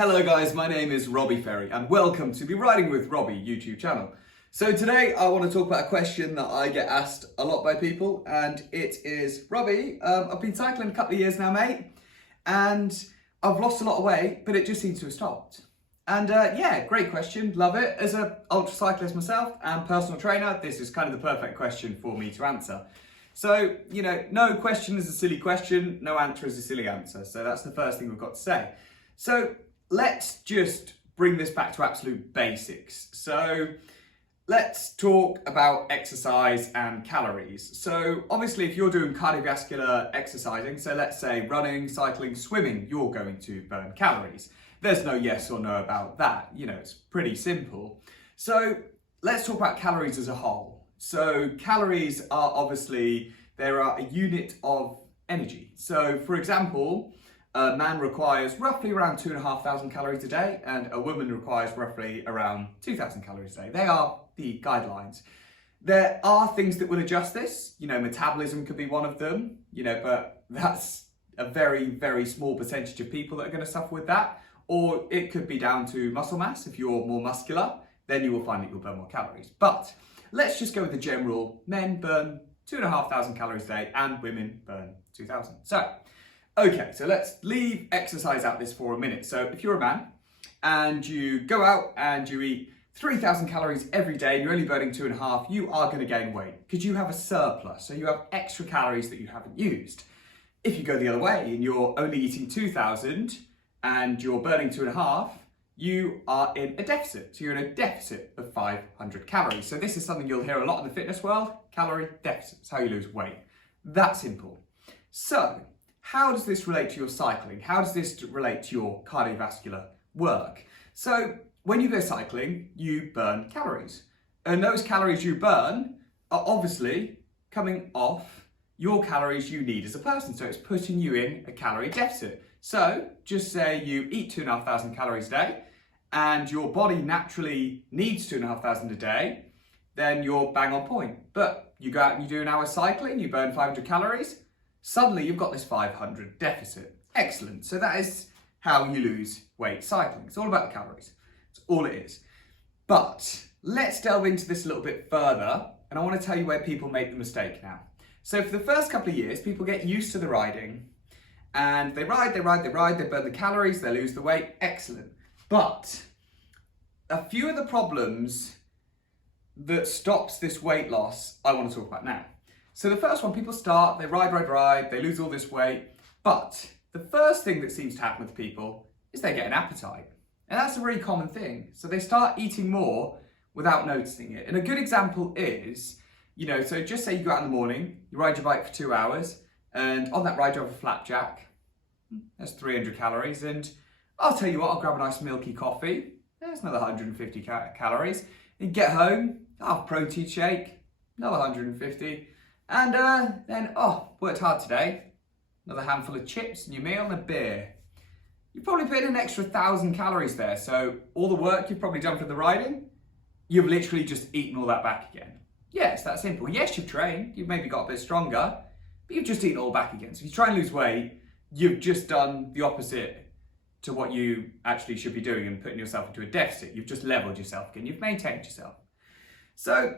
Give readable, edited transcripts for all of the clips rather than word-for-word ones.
Hello guys, my name is Robbie Ferry and welcome to the Riding with Robbie YouTube channel. So today I want to talk about a question that I get asked a lot by people, and it is, Robbie, I've been cycling a couple of years now, mate, and I've lost a lot of weight, but it just seems to have stopped. And yeah, great question, love it. As an ultra cyclist myself and personal trainer, this is kind of the perfect question for me to answer. So, you know, no question is a silly question, no answer is a silly answer. So that's the first thing we've got to say. So let's just bring this back to absolute basics. So let's talk about exercise and calories. So obviously if you're doing cardiovascular exercising, so let's say running, cycling, swimming, you're going to burn calories. There's no yes or no about that. You know, it's pretty simple. So let's talk about calories as a whole. So calories are obviously, they're a unit of energy. So for example, a man requires roughly around 2,500 calories a day and a woman requires roughly around 2,000 calories a day. They are the guidelines. There are things that will adjust this, you know, metabolism could be one of them, you know, but that's a very, very small percentage of people that are going to suffer with that. Or it could be down to muscle mass. If you're more muscular, then you will find that you'll burn more calories. But let's just go with the general, men burn 2,500 calories a day and women burn 2,000. So, okay, so let's leave exercise out this for a minute. So if you're a man and you go out and you eat 3,000 calories every day and you're only burning 2,500, you are going to gain weight because you have a surplus. So you have extra calories that you haven't used. If you go the other way and you're only eating 2,000 and you're burning 2,500, you are in a deficit. So you're in a deficit of 500 calories. So this is something you'll hear a lot in the fitness world, calorie deficits, how you lose weight. That simple. So how does this relate to your cycling? How does this relate to your cardiovascular work? So when you go cycling, you burn calories. And those calories you burn are obviously coming off your calories you need as a person. So it's putting you in a calorie deficit. So just say you eat 2,500 calories a day and your body naturally needs 2,500 a day, then you're bang on point. But you go out and you do an hour cycling, you burn 500 calories, suddenly you've got this 500 deficit. Excellent. So that is how you lose weight cycling. It's all about the calories. It's all it is. But let's delve into this a little bit further, and I want to tell you where people make the mistake now. So for the first couple of years, people get used to the riding and they ride, they burn the calories, they lose the weight. Excellent. But a few of the problems that stops this weight loss, I want to talk about now. So the first one, people start, they ride, they lose all this weight. But the first thing that seems to happen with people is they get an appetite. And that's a really common thing. So they start eating more without noticing it. And a good example is, you know, so just say you go out in the morning, you ride your bike for 2 hours, and on that ride you have a flapjack. That's 300 calories. And I'll tell you what, I'll grab a nice milky coffee. There's another 150 calories. And get home, I'll have a protein shake, another 150. And then, worked hard today. Another handful of chips and your meal and a beer. You've probably put in an extra 1,000 calories there. So all the work you've probably done for the riding, you've literally just eaten all that back again. Yeah, it's that simple. Yes, you've trained, you've maybe got a bit stronger, but you've just eaten it all back again. So if you try and lose weight, you've just done the opposite to what you actually should be doing and putting yourself into a deficit. You've just leveled yourself again. You've maintained yourself. So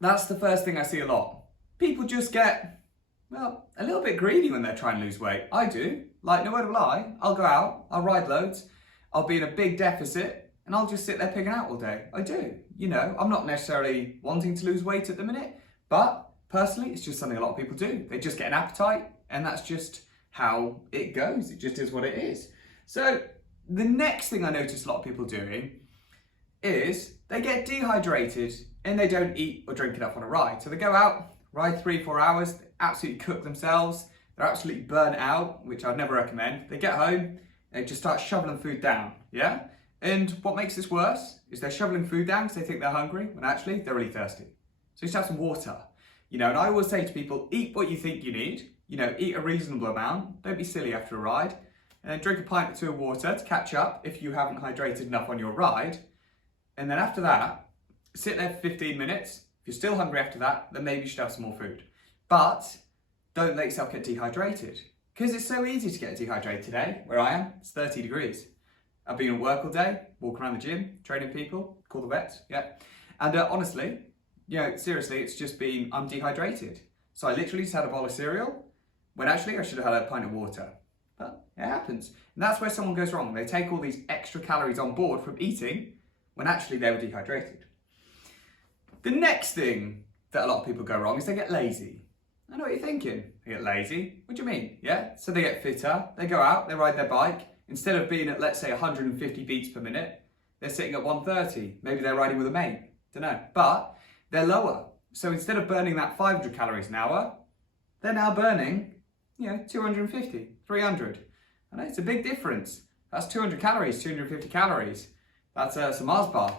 that's the first thing I see a lot. People just get, well, a little bit greedy when they're trying to lose weight. I do. Like, no word of a lie. I'll go out, I'll ride loads, I'll be in a big deficit, and I'll just sit there pigging out all day. I do. You know, I'm not necessarily wanting to lose weight at the minute, but personally, it's just something a lot of people do. They just get an appetite, and that's just how it goes. It just is what it is. So the next thing I notice a lot of people doing is they get dehydrated and they don't eat or drink enough on a ride. So they go out, ride 3-4 hours, they absolutely cook themselves, they're absolutely burnt out, which I'd never recommend. They get home, they just start shoveling food down, yeah? And what makes this worse is they're shoveling food down because they think they're hungry, when actually they're really thirsty. So just have some water, you know, and I always say to people, eat what you think you need, you know, eat a reasonable amount, don't be silly after a ride, and then drink a pint or two of water to catch up if you haven't hydrated enough on your ride. And then after that, sit there for 15 minutes. If you're still hungry after that, then maybe you should have some more food. But don't let yourself get dehydrated because it's so easy to get dehydrated today. Where I am, it's 30 degrees. I've been at work all day, walking around the gym, training people, call the vets, yeah. And honestly, seriously, it's just been, I'm dehydrated. So I literally just had a bowl of cereal, when actually I should have had a pint of water. But it happens. And that's where someone goes wrong. They take all these extra calories on board from eating, when actually they were dehydrated. The next thing that a lot of people go wrong is they get lazy. I know what you're thinking. They get lazy? What do you mean? Yeah? So they get fitter, they go out, they ride their bike. Instead of being at, let's say, 150 beats per minute, they're sitting at 130. Maybe they're riding with a mate. Don't know. But they're lower. So instead of burning that 500 calories an hour, they're now burning, 250, 300. I know it's a big difference. That's 200 calories, 250 calories. That's some Mars bar.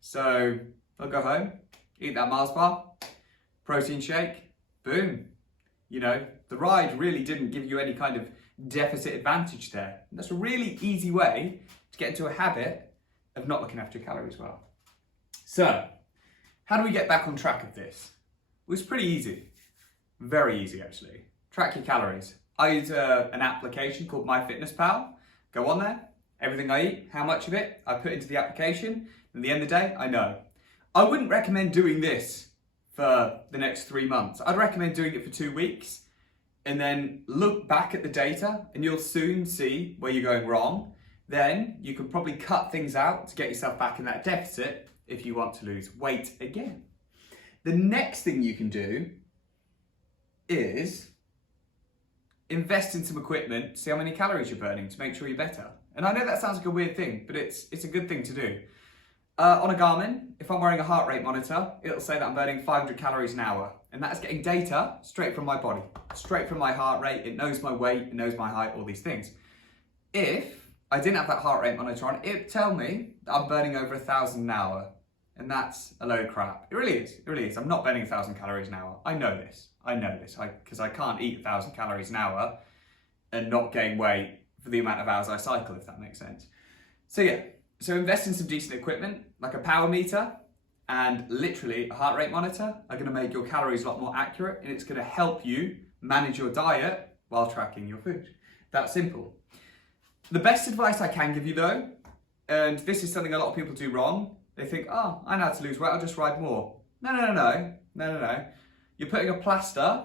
So they'll go home, eat that Mars bar, protein shake, boom. The ride really didn't give you any kind of deficit advantage there. And that's a really easy way to get into a habit of not looking after your calories well. So, how do we get back on track of this? Well, it's pretty easy. Very easy, actually. Track your calories. I use an application called MyFitnessPal. Go on there, everything I eat, how much of it, I put into the application. At the end of the day, I know. I wouldn't recommend doing this for the next 3 months. I'd recommend doing it for 2 weeks and then look back at the data and you'll soon see where you're going wrong. Then you can probably cut things out to get yourself back in that deficit if you want to lose weight again. The next thing you can do is invest in some equipment, see how many calories you're burning to make sure you're better. And I know that sounds like a weird thing, but it's a good thing to do. On a Garmin, if I'm wearing a heart rate monitor, it'll say that I'm burning 500 calories an hour. And that's getting data straight from my body, straight from my heart rate. It knows my weight, it knows my height, all these things. If I didn't have that heart rate monitor on, it'd tell me that I'm burning over 1,000 an hour. And that's a load of crap. It really is, it really is. I'm not burning 1,000 calories an hour. I know this, because I can't eat 1,000 calories an hour and not gain weight for the amount of hours I cycle, if that makes sense. So yeah, so invest in some decent equipment, like a power meter and literally a heart rate monitor are gonna make your calories a lot more accurate, and it's gonna help you manage your diet while tracking your food. That simple. The best advice I can give you though, and this is something a lot of people do wrong, they think, oh, I know how to lose weight, I'll just ride more. No. You're putting a plaster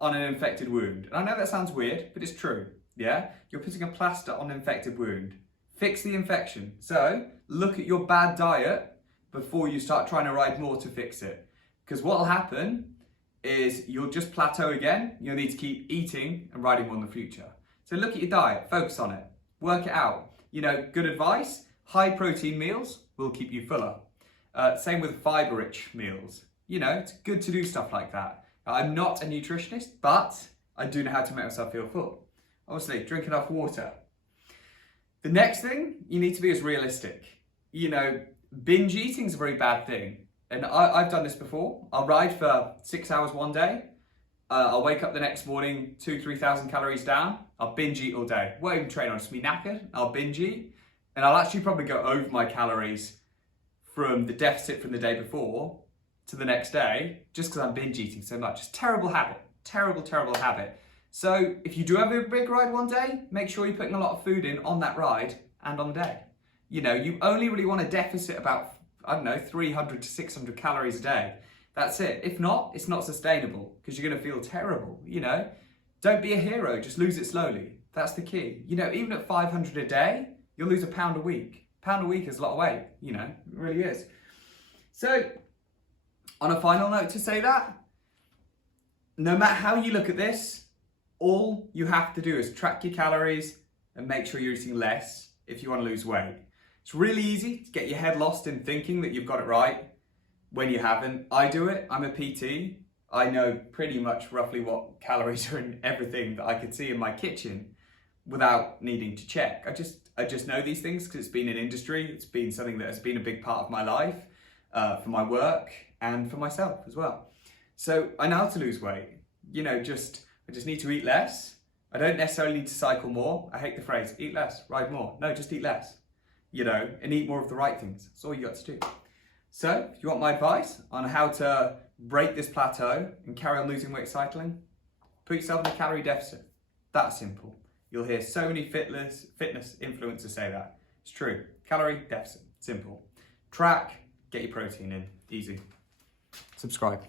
on an infected wound. And I know that sounds weird, but it's true, yeah? You're putting a plaster on an infected wound. Fix the infection. So, look at your bad diet before you start trying to ride more to fix it. Because what will happen is you'll just plateau again. You'll need to keep eating and riding more in the future. So look at your diet, focus on it, work it out. Good advice, high protein meals will keep you fuller. Same with fiber-rich meals. It's good to do stuff like that. I'm not a nutritionist, but I do know how to make myself feel full. Obviously, drink enough water. The next thing you need to be is realistic. Binge eating is a very bad thing. And I've done this before. I'll ride for 6 hours one day. I'll wake up the next morning, 2,000-3,000 calories down. I'll binge eat all day. Won't even train, I'll just be knackered. I'll binge eat. And I'll actually probably go over my calories from the deficit from the day before to the next day, just because I'm binge eating so much. It's a terrible habit. Terrible habit. So if you do have a big ride one day, make sure you're putting a lot of food in on that ride and on the day. You only really want a deficit about, 300 to 600 calories a day. That's it. If not, it's not sustainable because you're going to feel terrible, Don't be a hero, just lose it slowly. That's the key. Even at 500 a day, you'll lose a pound a week. Pound a week is a lot of weight, it really is. So, on a final note to say that, no matter how you look at this, all you have to do is track your calories and make sure you're eating less if you want to lose weight. It's really easy to get your head lost in thinking that you've got it right when you haven't. I do it, I'm a PT. I know pretty much roughly what calories are in everything that I could see in my kitchen without needing to check. I just know these things because it's been an industry. It's been something that has been a big part of my life, for my work and for myself as well. So I know how to lose weight. I just need to eat less. I don't necessarily need to cycle more. I hate the phrase, eat less, ride more. No, just eat less, and eat more of the right things. That's all you got to do. So if you want my advice on how to break this plateau and carry on losing weight cycling, put yourself in a calorie deficit. That simple. You'll hear so many fitness influencers say that. It's true. Calorie deficit, simple. Track, get your protein in, easy. Subscribe.